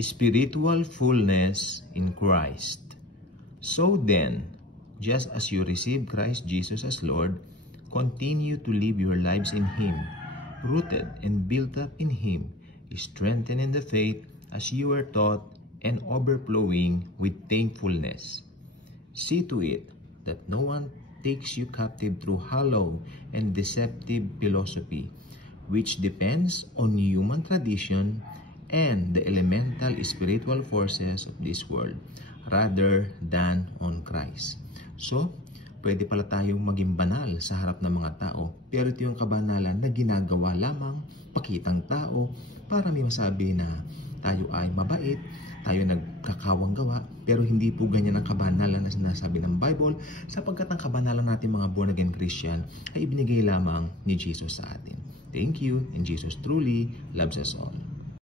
spiritual fullness in Christ. So then, just as you receive Christ Jesus as Lord, continue to live your lives in Him, rooted and built up in Him, strengthened in the faith as you were taught, and overflowing with thankfulness. See to it that no one takes you captive through hollow and deceptive philosophy, which depends on human tradition and the elemental spiritual forces of this world, rather than on Christ. So, pwede pala tayong maging banal sa harap ng mga tao, pero ito yung kabanalan na ginagawa lamang pakitang tao para may masabi na tayo ay mabait, tayo nagkakawang gawa, pero hindi po ganyan ang kabanalan na sinasabi ng Bible, sapagkat ang kabanalan natin mga born again Christian ay ibinigay lamang ni Jesus sa atin. Thank you, and Jesus truly loves us all.